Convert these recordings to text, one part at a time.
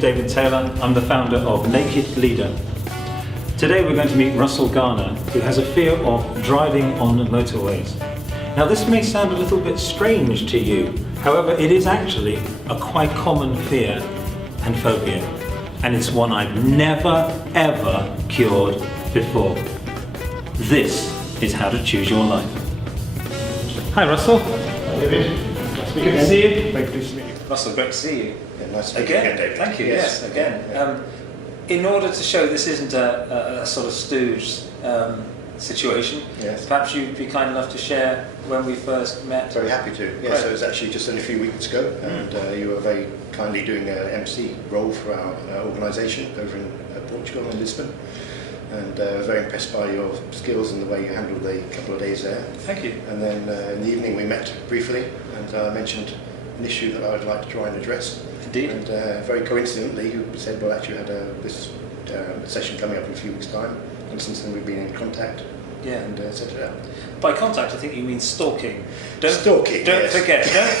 David Taylor. I'm the founder of Naked Leader. Today we're going to meet Russell Garner, who has a fear of driving on motorways. Now this may sound a little bit strange to you, however it is actually a quite common fear and phobia, and it's one I've never ever cured before. This is how to choose your life. Hi Russell. Hi David. Good to see you. Very pleased to meet you. Russell, great to see you. Yeah, nice to meet Again, you again, David. thank you. Yes, again. Yeah. In order to show this isn't a sort of stooge situation, Yes. perhaps you'd be kind enough to share when we first met. Very happy to. Yes, Great. so it was actually just only a few weeks ago, and you were very kindly doing an MC role for our organisation over in Portugal in Lisbon, and I was very impressed by your skills and the way you handled the couple of days there. Thank you. And then in the evening we met briefly, and I mentioned an issue that I would like to try and address. Indeed. And very coincidentally, you said, well, actually, you had this session coming up in a few weeks' time, and since then we've been in contact. Yeah. And set it out. By contact, I think you mean stalking. Stalking, Don't yes.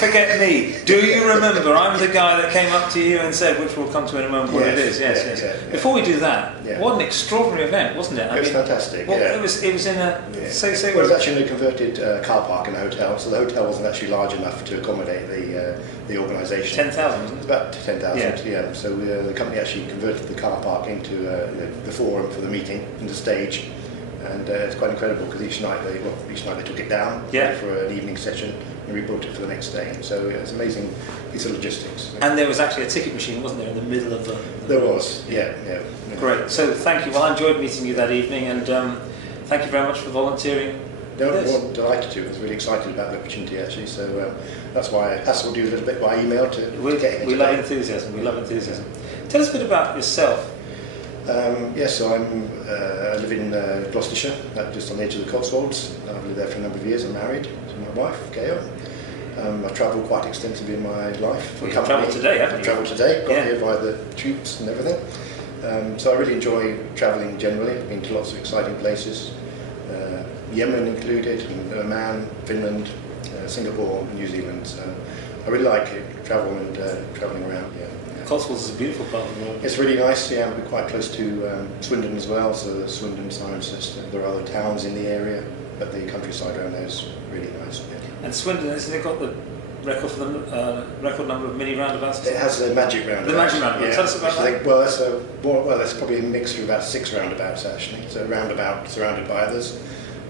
forget me. Do you remember? I'm the guy that came up to you and said, which we'll come to in a moment, what it is. Yes. Yeah. Before we do that, Yeah. what an extraordinary event, wasn't it? It was fantastic. Well, yeah. it was in a say. It was actually in a converted car park in a hotel, so the hotel wasn't actually large enough to accommodate the organisation. 10,000, wasn't It's it? about 10,000. Yeah. Yeah. So the company actually converted the car park into the forum for the meeting, into stage. And it's quite incredible because each night they took it down for an evening session and rebuilt it for the next day. So it's an amazing piece of logistics. And there was actually a ticket machine, wasn't there, in the middle of the... There was, yeah. Great. So thank you. Well, I enjoyed meeting you that evening, and thank you very much for volunteering. No, I'm delighted to. I was really excited about the opportunity actually. So that's why I hassled you a little bit by email to get here. We love enthusiasm. We love enthusiasm. Tell us a bit about yourself. Yes, so I live in Gloucestershire, just on the edge of the Cotswolds. I've lived there for a number of years. I'm married to my wife, Gail. I've travelled quite extensively in my life. Well, you've travelled today, haven't you? I've travelled today, got here via the tubes and everything. So I really enjoy travelling generally. I've been to lots of exciting places, Yemen included, and Oman, Finland, Singapore, New Zealand. So I really like it, travelling around. Yeah. Cotswolds is a beautiful part of the world. It's really nice, yeah. We're quite close to Swindon as well, so Swindon, Cirencester. There are other towns in the area, but the countryside around there is really nice. Yeah. And Swindon, hasn't it got the record for the record number of mini roundabouts? It has a magic roundabout. The magic roundabout. Yeah. Tell us about that. That's probably a mixture of about 6 roundabouts actually. So a roundabout surrounded by others.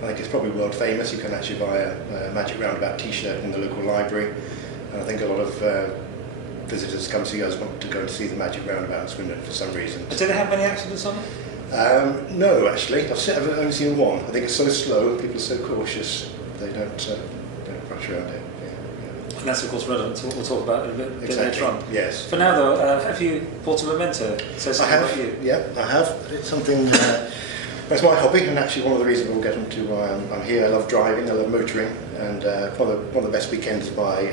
I think it's probably world famous. You can actually buy a magic roundabout T-shirt in the local library, and I think a lot of visitors come see us want to go and see the magic roundabout in Swindon for some reason. Do they have many accidents on it? No, actually. I've only seen one. I think it's so slow, people are so cautious, they don't rush around it. Yeah. And that's of course relevant to what we'll talk about a bit later on. Yes. For now though, have you bought a memento? I have. Yeah, I have. It's something. That's my hobby, and actually one of the reasons we'll get into why I'm here. I love driving, I love motoring, and one of the best weekends of my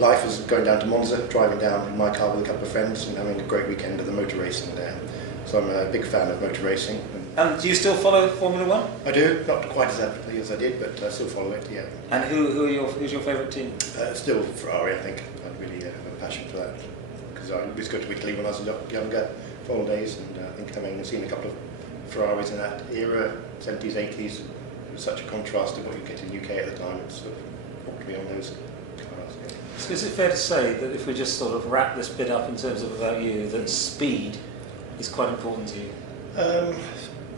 life was going down to Monza, driving down in my car with a couple of friends and having a great weekend of the motor racing there. So I'm a big fan of motor racing. And do you still follow Formula One? I do, not quite as avidly as I did, but I still follow it, yeah. And who's your favourite team? Still Ferrari, I think. I really have a passion for that. Because I used to go to Italy when I was younger, for holidays, and I think having seen a couple of Ferraris in that era, 70s, 80s, it was such a contrast to what you get in the UK at the time. It sort of hooked me on those cars. Yeah. So is it fair to say that if we just sort of wrap this bit up in terms of about you, that speed is quite important to you?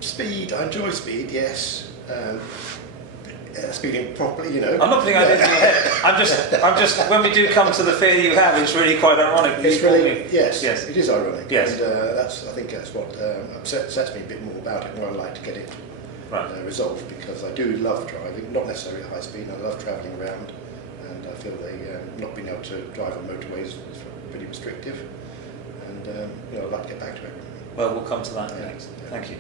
Speed, I enjoy speed, yes. Speeding properly, you know. I'm not putting ideas in your head. I'm just. When we do come to the fear you have, it's really quite ironic. It's really, yes, it is ironic. Yes. And I think that's what upsets me a bit more about it, and I like to get it resolved, because I do love driving, not necessarily at high speed. I love travelling around, and I feel not being able to drive on motorways is pretty restrictive, and I'd like to get back to it. Well, we'll come to that next. Yeah. Thank you.